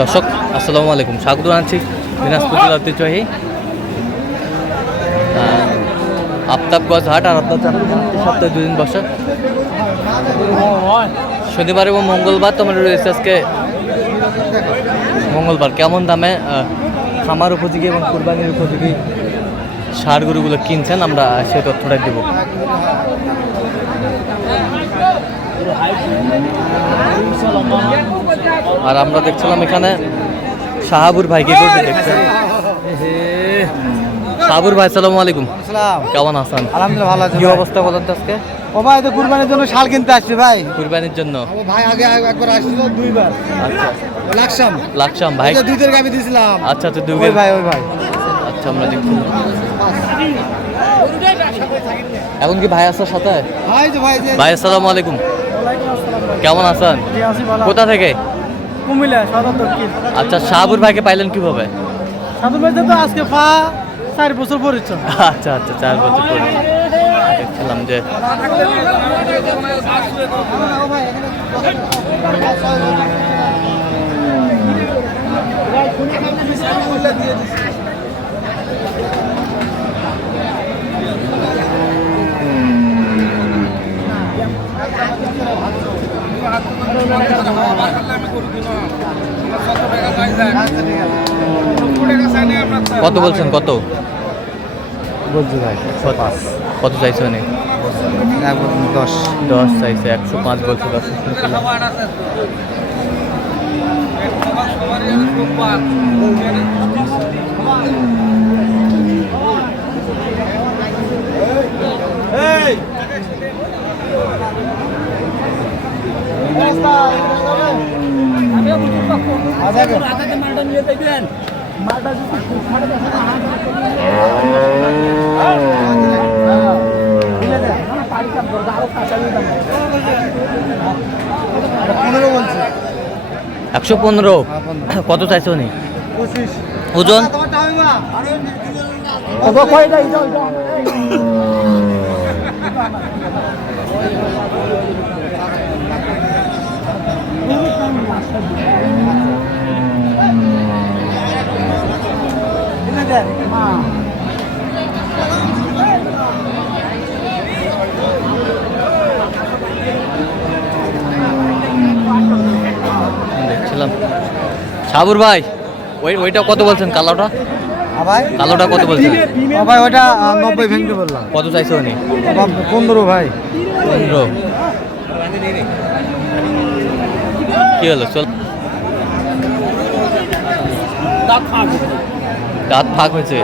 দর্শক আসসালামু আলাইকুম, স্বাগত জানাচ্ছি দিনাজপুর জেলার ঐতিহ্যবাহী আফতাবগঞ্জ হাট। আর আপনার সপ্তাহে 2 দিন বসে, শনিবার এবং মঙ্গলবার। তোমার রয়েছে আজকে মঙ্গলবার। কেমন দামে খামার উপযোগী এবং কুরবানির উপযোগী ষাঁড় গরুগুলো কিনছেন, আমরা সেই তথ্যটা দেব। আর আমরা দেখছিলাম এখানে শাহাবুর ভাইকে করতে দেখছেন। শাহাবুর ভাই আসসালামু আলাইকুম, কেমন আছেন? আলহামদুলিল্লাহ ভালো আছি। কি অবস্থা বলেন তো আজকে? ও ভাই তো কুরবানির জন্য শাল কিনতে আসছি ভাই। কুরবানির জন্য ভাই আগে একবার আসছিল, 2 বার। আচ্ছা, লাকসাম ভাই। দুধের গাবি দিয়েছিলাম। আচ্ছা আচ্ছা, ওই ভাই ওই ভাই। আচ্ছা, আমরা দেখছি। এখন কি ভাই আসার সাথে? ভাই তো ভাই ভাই আসসালামু আলাইকুম, কেমন আছেন? কোথা থেকে? কুমিল্লা সদর দক্ষিণ। আচ্ছা, শাহাবুর ভাইকে পাইলেন কিভাবে? সাধু ভাই তো আজকে 4 বছর পরিচয়। আচ্ছা আচ্ছা, 4 বছর পরে দেখছিলাম যে কত বলছেন? কত বলছি ভাই? কত চাইছে? অনেক 10 চাইছে, 105 বলছে। 10 115। কত চাইছে উনি? 25। ওজন? দেখছিলাম। শাহাবুর ভাই, ওইটা কত বলছেন? কালোটা কত বলছেন? ভাই ওটা 90 ভেঙে বললাম। কত চাইছে উনি? 15 ভাই। 15। কি হলো? চল, দাঁত ফাঁক হয়েছে।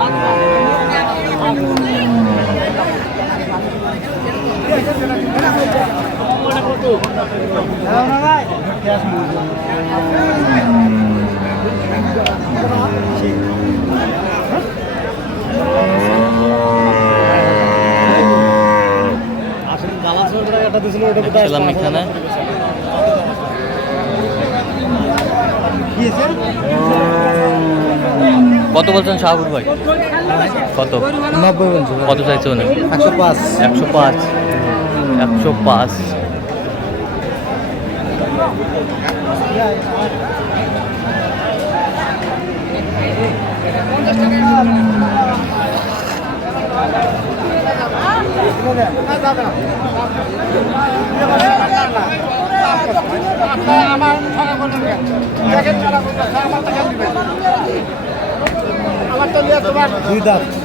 দেখছিলাম এখানে কত বলছেন শাহাবুর ভাই? কত? 90 বলছি। কত চাইছে উনি? 105। 105।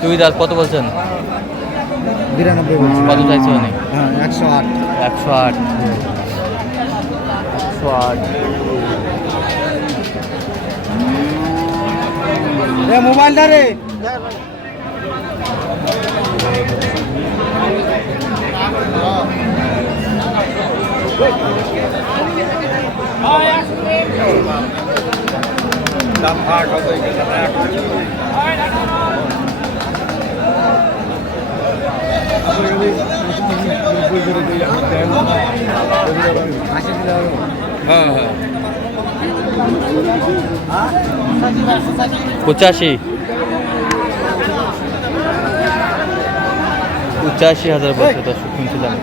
দুই দাঁত। কত বলছেন? 92 বলছি। কত চাইছে উনি? 108। 108। মোবাইলটা রে। হ্যাঁ হ্যাঁ, 85। 85,000 বছর দর্শক শুনছিলাম।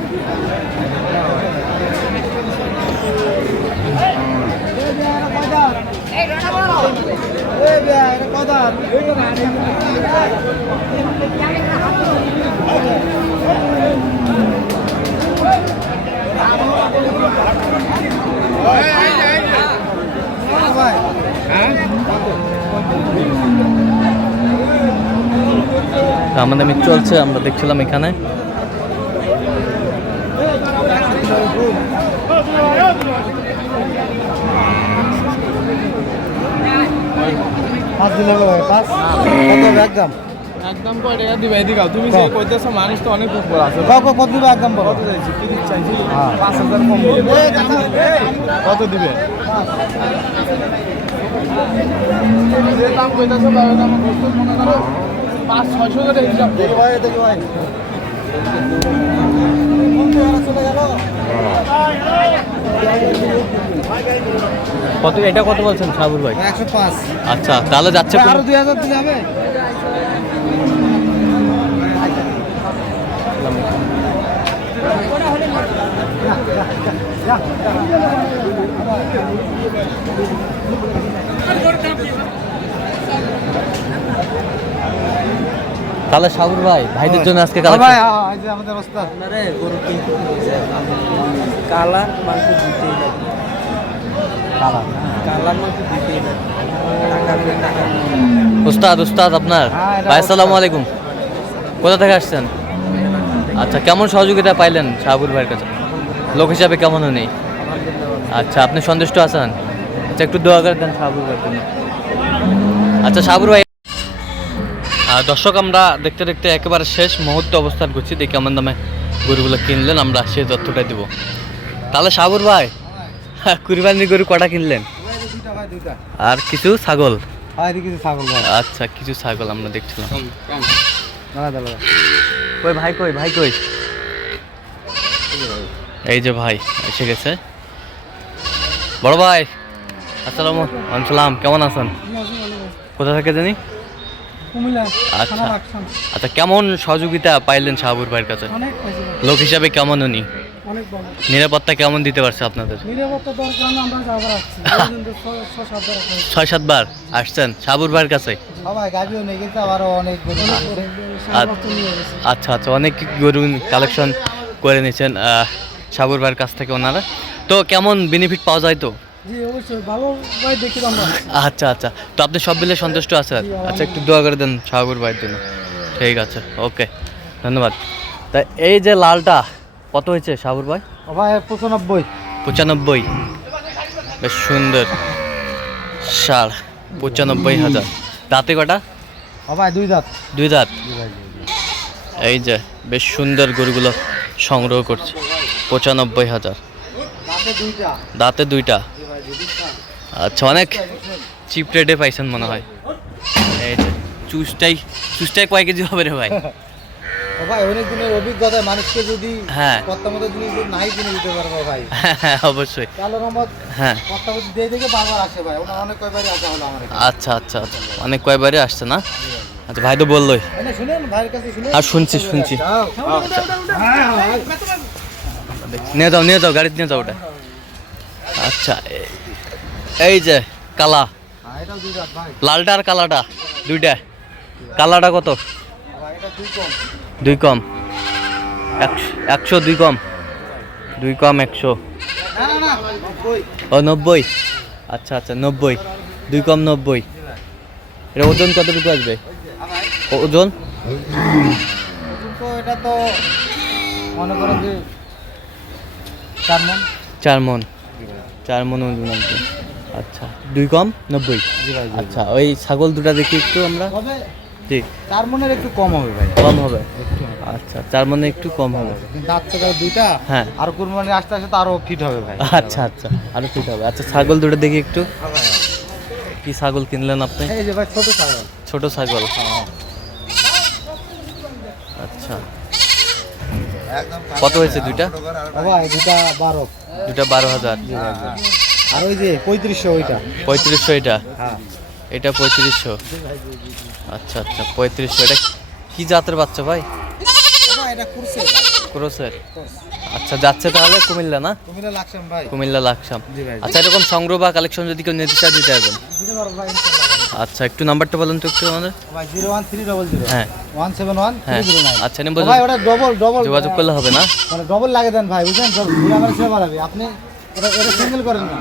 আমাদের মিট চলছে, আমরা দেখছিলাম এখানে। একদম কয় টাকা দিবে এদিকে তুমি যে কইতেছো মানুষ তো অনেক উপর আছে কত দিবে একদম বড় কত চাইছি কি চাইছি 5000 কম দিবে কত দিবে যে দাম কইতেছো ভাই দাম বস্তু মনে করো 5-600 করে হিসাব দেখি ভাই কত এটা কত বলছেন সাবুর ভাই? 105। আচ্ছা তাহলে যাচ্ছে আরো 2000 দিলে হবে। তাহলে সাবুর ভাই ভাইদের জন্য আজকে ভাই কালেকশন এই যে আমাদের ওস্তাদ আরে গরু কিনতে কালা মাংস দিতেই লাগে কালা মাংস দিতেই লাগে টাকা উস্তাদ উস্তাদ আপনার হ্যাঁ, এটা ভাই আসসালামু আলাইকুম, কোথা থেকে আসছেন? আচ্ছা কেমন সহযোগিতা পাইলেন সাবুর ভাইয়ের কাছে? লোক হিসাবে কেমন নেই? আচ্ছা আপনি সন্তুষ্ট আছেন? আচ্ছা একটু দোয়া করে দেন সাবুর ভাইয়ের জন্য। আচ্ছা সাবুর ভাই, দর্শক আমরা দেখতে দেখতে একেবারে শেষ মুহূর্তে অবস্থান করছি, দেখি কেমন দামে গরুগুলো কিনলেন, আমরা সেই তথ্যটাই দেবো। তাহলে সাবুর ভাই কুরবানির গরু কটা কিনলেন? আর কিছু ছাগল? আচ্ছা কিছু ছাগল আমরা দেখছিলাম। কই ভাই কই ভাই কই? এই যে ভাই এসে গেছে। বড় ভাই আসসালামু আলাইকুম, কেমন আছেন? কোথা থেকে জানি? কুমিল্লা আচ্ছা থানা রাখছাম। আচ্ছা কেমন সহযোগিতা পাইলেন সাহাবুর ভাইয়ের কাছে? অনেক পাইছি ভাই, লোক হিসাবে কেমন উনি? অনেক ভালো। নিরাপত্তা কেমন দিতে পারছে আপনাদের? নিরাপত্তা দরকার না, আমরা যাবার আসছি 6-7 বার আছে। 6-7 বার আসছেন সাহাবুর ভাইয়ের কাছে? সবাই গাড়িও নিয়ে গেছে, আবারও অনেক গরু নিয়ে গেছে। আচ্ছা আচ্ছা অনেক গরু কালেকশন করে নিয়েছেন সাহাবুর ভাইয়ের কাছ থেকে ওনারা। তো কেমন বেনিফিট পাওয়া যায় তো? জি অবশ্যই ভালো ভাই, দেখি আমরা। আচ্ছা আচ্ছা তো আপনি সব মিলে সন্তুষ্ট আছেন? আচ্ছা একটু দোয়া করে দেন সাহাবুর ভাইয়ের জন্য। ঠিক আছে ওকে ধন্যবাদ। তা এই যে লালটা কত হয়েছে সাহাবুর ভাই? ভাই 95। 95, বেশ সুন্দর সার, 95,000। দাঁতে কটা? ভাই 2 দাঁত। 2 দাঁত। এই যে বেশ সুন্দর গরুগুলো সংগ্রহ করছে, 95,000। দাঁতে 2টা। দাঁতে 2টা। আচ্ছা অনেক চিপ রেটে পাইছেন মনে হয়। এই যে চুষটাই কয় কেজি হবে রে ভাই? ভাই অনেক দিনের অভিজ্ঞতায় মানুষকে যদি হ্যাঁ কর্তা মতো জিনিস নাই কিনে দিতে পারবো ভাই, হ্যাঁ অবশ্যই। তাহলে রহমত হ্যাঁ কর্তা মতো দিয়ে থেকে বারবার আসে ভাই, ওনার অনেক কয়বারই আসা হলো আমার এখানে। আচ্ছা আচ্ছা আচ্ছা অনেক কয়বারই আসছে না? আচ্ছা ভাই তো বললোই। এনে শুনেন ভাইয়ের কাছে শুনেন। আর শুনছি নিয়ে যাও গাড়িতে নিয়ে যাও ওটা। আচ্ছা এই যে কালা, এটা 2 দাঁত ভাই। লালটা আর কালাটা 2টা। কালাটা কত? ভাই এটা 2 কম। 2 কম 100, 2 কম 2 কম 100। না না না 90। ও 90। আচ্ছা আচ্ছা 90, 2 কম 90। এটা ওজন কতটুকু আসবে? ওজন তো এটা তো মনে করেন যে 4 মণ। 4 মণ। 4 মণ ওজন আসবে। আচ্ছা 2 কম 90। আচ্ছা ওই ছাগল দুটা দেখি একটু আমরা। তবে জি 4 মণের একটু কম হবে ভাই। কম হবে। আচ্ছা 4 মণে একটু কম হবে। কিন্তু দাঁত থেকে 2টা। হ্যাঁ আর কুরবানি আসতে আসতে তো আরো ফিট হবে ভাই। আচ্ছা আচ্ছা আরো ঠিক হবে। আচ্ছা ছাগল দুটো দেখি একটু। কি ছাগল কিনলেন আপনি? এই যে ভাই ছোট ছাগল। ছোট ছাগল। আচ্ছা কত হয়েছে দুইটা? ভাই 2টা 12। 12,000। আর ওই যে 3500 ওইটা। 3500 এটা? হ্যাঁ এটা 3500। আচ্ছা আচ্ছা 3500। এটা কি জাতের বাচ্চা ভাই? ভাই এটা কুরসে। ক্রসের। আচ্ছা, যাচ্ছে তাহলে কুমিল্লা না? কুমিল্লা লাকসাম ভাই। কুমিল্লা লাকসাম। জি ভাই। আচ্ছা, এরকম সংগ্রহ বা কালেকশন যদি কেউ নিতে চায় দিতে পারবেন? দিতে পারবো ভাই ইনশাআল্লাহ। আচ্ছা, একটু নাম্বারটা বলুন তো একটু আমাদের। ভাই 01300 হ্যাঁ 171 আচ্ছা, নিয়ে ভাই ওটা ডবল যোগাযোগ করলে হবে না? মানে ডবল লাগে দেন ভাই, বুঝছেন? সব ঘুরে আমার সেবা লাগবে, আপনি এটা সিঙ্গেল করেন না।